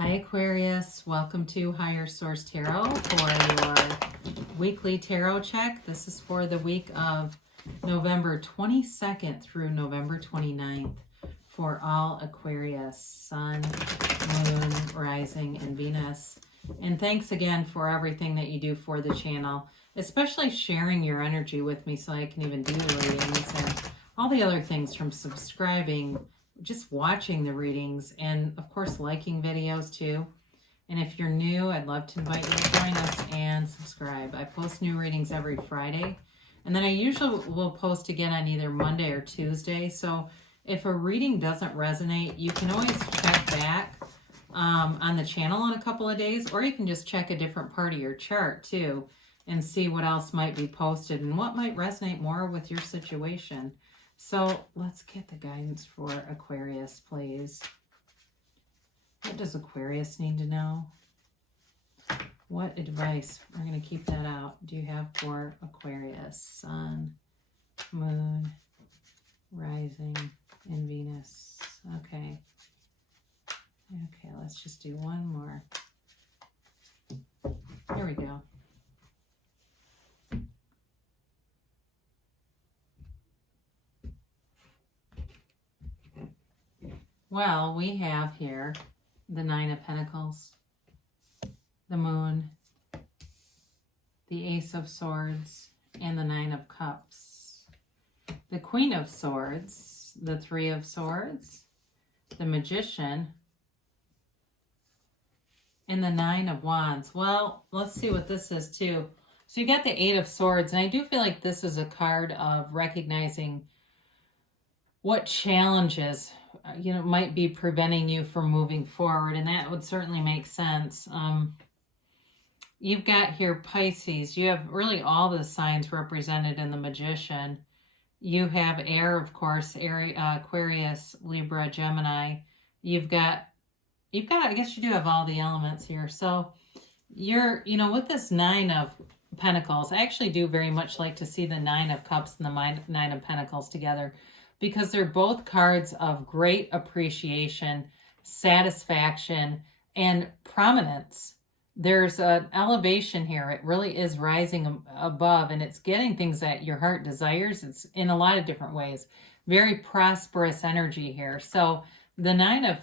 Hi Aquarius, welcome to Higher Source Tarot for your weekly tarot check. This is for the week of November 22nd through November 29th for all Aquarius, Sun, Moon, Rising, and Venus. And thanks again for everything that you do for the channel, especially sharing your energy with me so I can even do the readings and all the other things, from subscribing, just watching the readings, and of course liking videos too. And if you're new, I'd love to invite you to join us and subscribe. I post new readings every Friday, and then I usually will post again on either Monday or Tuesday. So if a reading doesn't resonate, you can always check back on the channel in a couple of days, or you can just check a different part of your chart too and see what else might be posted and what might resonate more with your situation. So let's get the guidance for Aquarius, please. What does Aquarius need to know? What advice, we're going to keep that out, do you have for Aquarius? Sun, Moon, Rising, and Venus. Okay. Okay, let's just do one more. Here we go. Well, we have here the Nine of Pentacles, the Moon, the Ace of Swords, and the Nine of Cups. The Queen of Swords, the Three of Swords, the Magician, and the Nine of Wands. Well, let's see what this is too. So you got the Eight of Swords, and I do feel like this is a card of recognizing what challenges might be preventing you from moving forward, and that would certainly make sense. You've got here Pisces. You have really all the signs represented in the Magician. You have air, of course, Aquarius, Libra, Gemini. You've got, I guess you do have all the elements here. So you're, with this Nine of Pentacles, I actually do very much like to see the Nine of Cups and the Nine of Pentacles together, because they're both cards of great appreciation, satisfaction, and prominence. There's an elevation here. It really is rising above, and it's getting things that your heart desires. It's in a lot of different ways. Very prosperous energy here. So the Nine of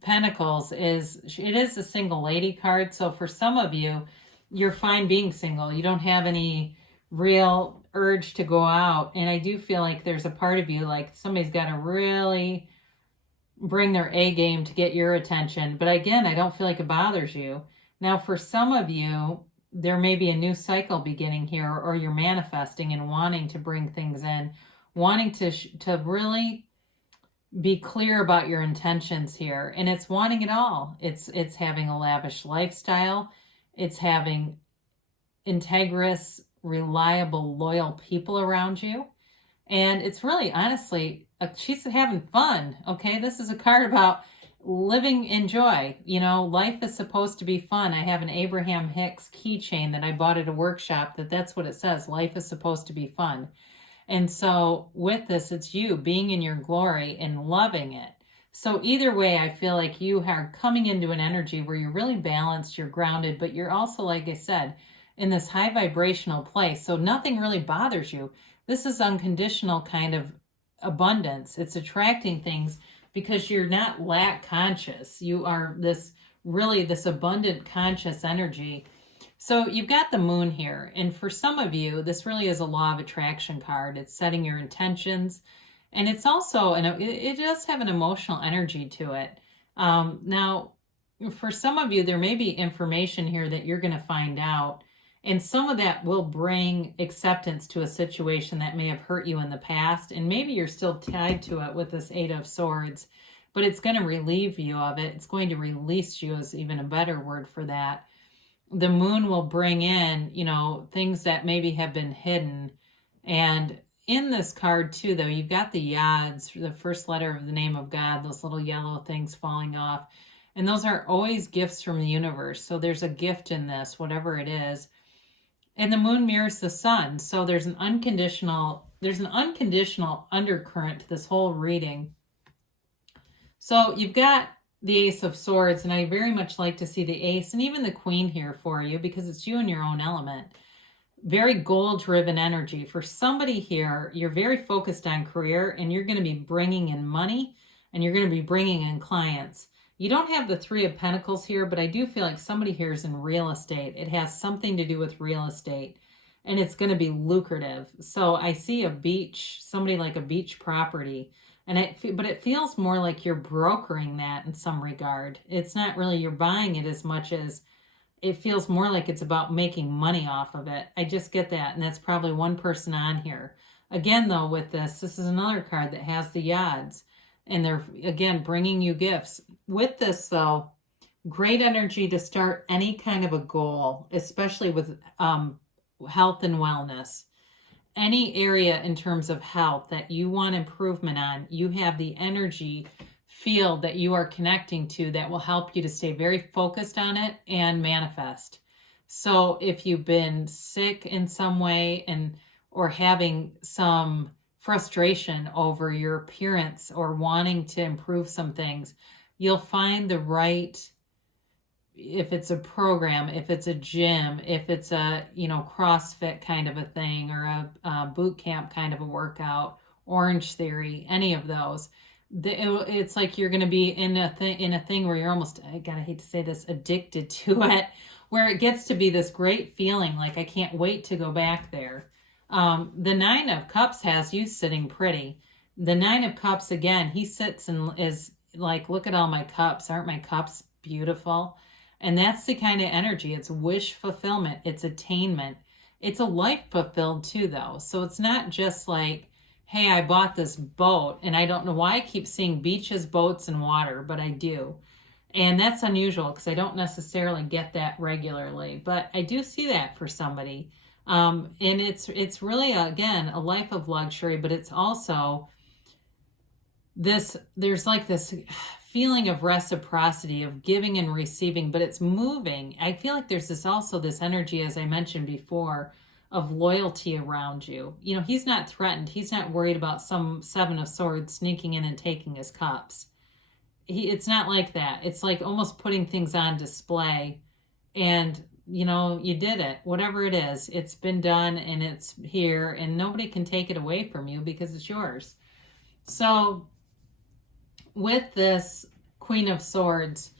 Pentacles is a single lady card. So for some of you, you're fine being single. You don't have any real urge to go out, and I do feel like there's a part of you, like somebody's got to really bring their A game to get your attention. But again, I don't feel like it bothers you. Now for some of you, there may be a new cycle beginning here, or you're manifesting and wanting to bring things in, wanting to really be clear about your intentions here. And it's wanting it all. It's having a lavish lifestyle. It's having integrous, reliable, loyal people around you. And it's really, honestly, she's having fun. Okay, this is a card about living in joy. Life is supposed to be fun. I have an Abraham Hicks keychain that I bought at a workshop that's what it says. Life is supposed to be fun. And so with this, it's you being in your glory and loving it. So either way, I feel like you are coming into an energy where you're really balanced, you're grounded, but you're also, like I said, in this high vibrational place. So nothing really bothers you. This is unconditional kind of abundance. It's attracting things because you're not lack conscious. You are this abundant conscious energy. So you've got the Moon here. And for some of you, this really is a law of attraction card. It's setting your intentions. And it's also, it does have an emotional energy to it. Now, for some of you, there may be information here that you're going to find out. And some of that will bring acceptance to a situation that may have hurt you in the past. And maybe you're still tied to it with this Eight of Swords, but it's going to relieve you of it. It's going to release you, is even a better word for that. The Moon will bring in, things that maybe have been hidden. And in this card too, though, you've got the Yods, the first letter of the name of God, those little yellow things falling off. And those are always gifts from the universe. So there's a gift in this, whatever it is. And the Moon mirrors the Sun. So there's an unconditional undercurrent to this whole reading. So you've got the Ace of Swords, and I very much like to see the Ace and even the Queen here for you because it's you in your own element. Very goal-driven energy. For somebody here, you're very focused on career and you're going to be bringing in money and you're going to be bringing in clients. You don't have the Three of Pentacles here, but I do feel like somebody here is in real estate. It has something to do with real estate and it's going to be lucrative. So I see a beach, somebody like a beach property. But it feels more like you're brokering that in some regard. It's not really you're buying it as much as it feels more like it's about making money off of it. I just get that. And that's probably one person on here. Again, though, with this is another card that has the Yads. And they're, again, bringing you gifts. With this, though, great energy to start any kind of a goal, especially with health and wellness. Any area in terms of health that you want improvement on, you have the energy field that you are connecting to that will help you to stay very focused on it and manifest. So if you've been sick in some way or having some frustration over your appearance or wanting to improve some things, you'll find the right, if it's a program, if it's a gym, if it's a, CrossFit kind of a thing or a boot camp kind of a workout, Orange Theory, any of those. It's like you're going to be in a thing where you're almost, I hate to say this, addicted to it, where it gets to be this great feeling like I can't wait to go back there. The Nine of Cups has you sitting pretty. The Nine of Cups, again, he sits and is like, look at all my cups. Aren't my cups beautiful? And that's the kind of energy. It's wish fulfillment. It's attainment. It's a life fulfilled too, though. So it's not just like, hey, I bought this boat, and I don't know why I keep seeing beaches, boats, and water, but I do. And that's unusual because I don't necessarily get that regularly, but I do see that for somebody. And it's really, again, a life of luxury, but it's also there's like this feeling of reciprocity, of giving and receiving, but it's moving. I feel like there's this energy, as I mentioned before, of loyalty around you. He's not threatened. He's not worried about some Seven of Swords sneaking in and taking his cups. It's not like that. It's like almost putting things on display and, you did it. Whatever it is, it's been done and it's here and nobody can take it away from you because it's yours. So with this Queen of Swords,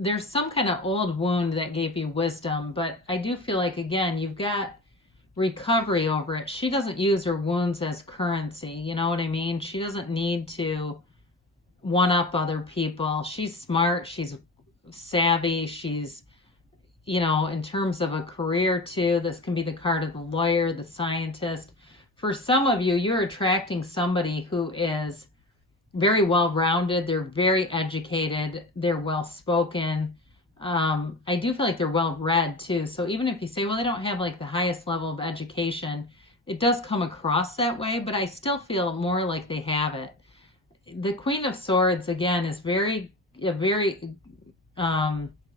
there's some kind of old wound that gave you wisdom, but I do feel like, again, you've got recovery over it. She doesn't use her wounds as currency. You know what I mean? She doesn't need to one up other people. She's smart. She's savvy. She's, in terms of a career too, this can be the card of the lawyer, the scientist. For some of you, you're attracting somebody who is very well-rounded. They're very educated. They're well-spoken. I do feel like they're well-read too. So even if you say, well, they don't have like the highest level of education, it does come across that way, but I still feel more like they have it. The Queen of Swords, again, is a very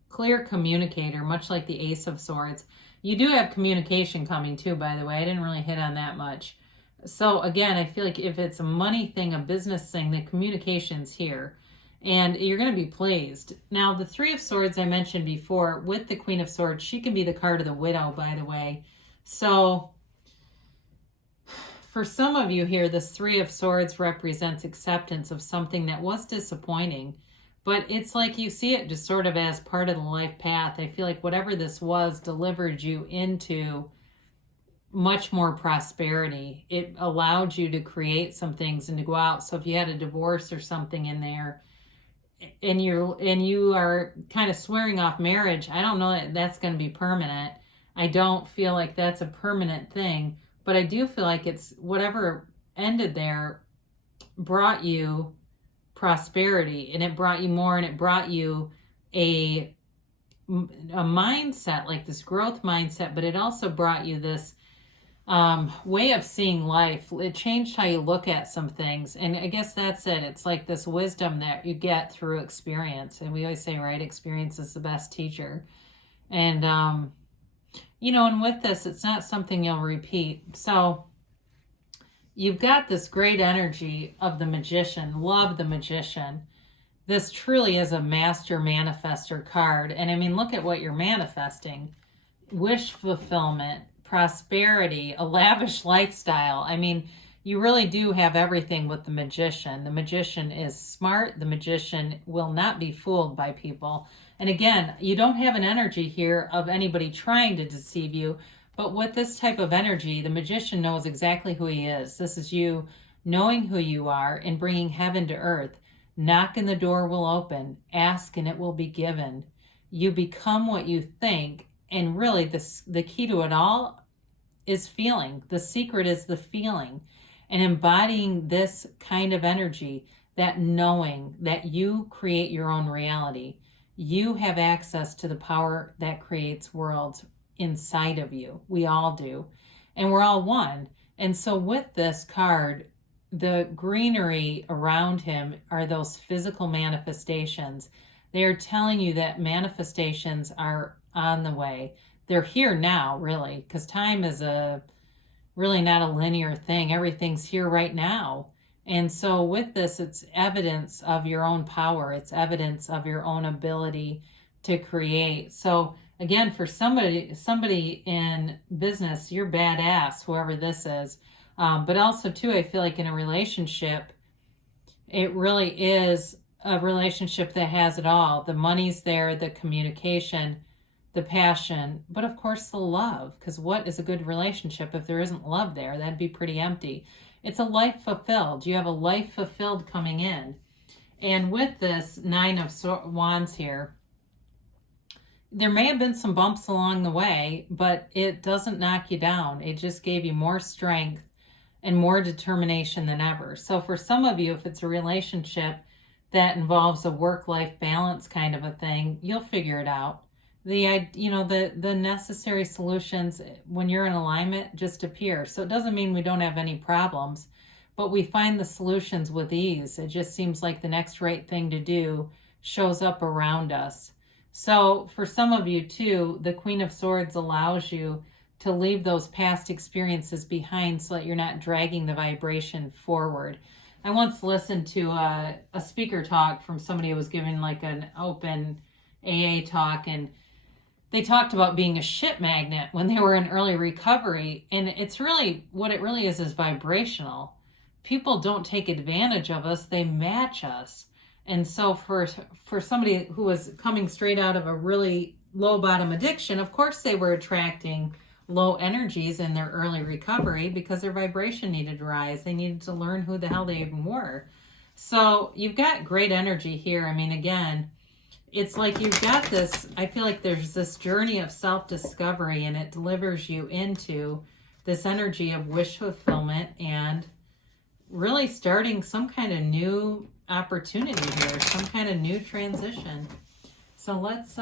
clear communicator, much like the Ace of Swords. You do have communication coming too, by the way. I didn't really hit on that much. So again, I feel like if it's a money thing, a business thing, the communication's here and you're going to be pleased. Now, the Three of Swords I mentioned before with the Queen of Swords, she can be the card of the widow, by the way. So for some of you here, this Three of Swords represents acceptance of something that was disappointing, but it's like you see it just sort of as part of the life path. I feel like whatever this was delivered you into much more prosperity. It allowed you to create some things and to go out. So if you had a divorce or something in there and you are kind of swearing off marriage, I don't know that that's going to be permanent. I don't feel like that's a permanent thing, but I do feel like it's whatever ended there brought you prosperity and it brought you more and it brought you a mindset, like this growth mindset, but it also brought you this way of seeing life. It changed how you look at some things. And I guess that's it. It's like this wisdom that you get through experience. And we always say, right, experience is the best teacher. And, and with this, it's not something you'll repeat. So you've got this great energy of the Magician. Love the Magician. this truly is a master manifester card. And I mean, look at what you're manifesting. Wish fulfillment, prosperity, a lavish lifestyle. I mean, you really do have everything with the magician. The magician is smart. The magician will not be fooled by people. And again, you don't have an energy here of anybody trying to deceive you. But with this type of energy, the magician knows exactly who he is. This is you knowing who you are and bringing heaven to earth. Knock and the door will open. Ask and it will be given. You become what you think. And really, the key to it all is feeling. The secret is the feeling. And embodying this kind of energy, that knowing that you create your own reality. You have access to the power that creates worlds inside of you. We all do. And we're all one. And so with this card, the greenery around him are those physical manifestations. They are telling you that manifestations are on the way. They're here now, really, because time is really not a linear thing. Everything's here right now. And so with this, it's evidence of your own power. It's evidence of your own ability to create. So again, for somebody in business, you're badass, whoever this is. But also too, I feel like in a relationship, it really is a relationship that has it all. The money's there, the communication, the passion, but of course the love, because what is a good relationship if there isn't love there? That'd be pretty empty. It's a life fulfilled. You have a life fulfilled coming in. And with this Nine of Wands here, there may have been some bumps along the way, but it doesn't knock you down. It just gave you more strength and more determination than ever. So for some of you, if it's a relationship that involves a work-life balance kind of a thing, you'll figure it out. The necessary solutions when you're in alignment just appear. So it doesn't mean we don't have any problems, but we find the solutions with ease. It just seems like the next right thing to do shows up around us. So for some of you too, the Queen of Swords allows you to leave those past experiences behind so that you're not dragging the vibration forward. I once listened to a speaker talk from somebody who was giving like an open AA talk, and they talked about being a shit magnet when they were in early recovery. And it's really, what it really is vibrational. People don't take advantage of us, they match us. And so for somebody who was coming straight out of a really low bottom addiction, of course they were attracting low energies in their early recovery because their vibration needed to rise. They needed to learn who the hell they even were. So you've got great energy here. I mean, again, it's like you've got this, I feel like there's this journey of self-discovery, and it delivers you into this energy of wish fulfillment and really starting some kind of new opportunity here, some kind of new transition. So let's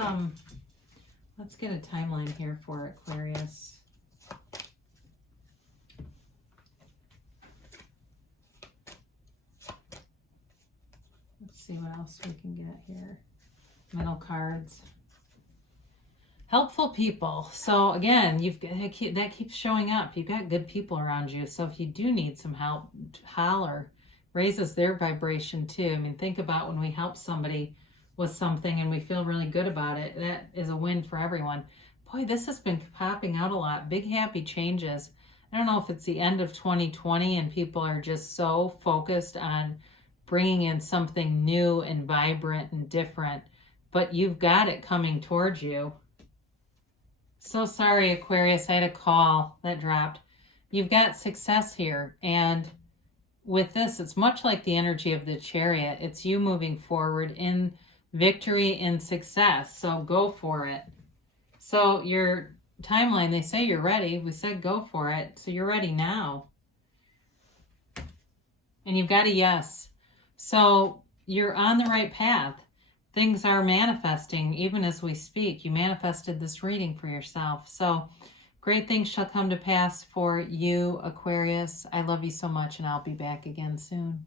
get a timeline here for Aquarius. Let's see what else we can get here. Middle cards. Helpful people. So again, that keeps showing up. You've got good people around you. So if you do need some help, holler. Raises their vibration too. I mean, think about when we help somebody with something and we feel really good about it. That is a win for everyone. Boy, this has been popping out a lot. Big happy changes. I don't know if it's the end of 2020 and people are just so focused on bringing in something new and vibrant and different, but you've got it coming towards you. So sorry, Aquarius, I had a call that dropped. You've got success here, and with this, it's much like the energy of the Chariot. It's you moving forward in victory and success. So go for it. So your timeline, they say you're ready. We said go for it. So you're ready now. And you've got a yes. So you're on the right path. Things are manifesting even as we speak. You manifested this reading for yourself. So great things shall come to pass for you, Aquarius. I love you so much, and I'll be back again soon.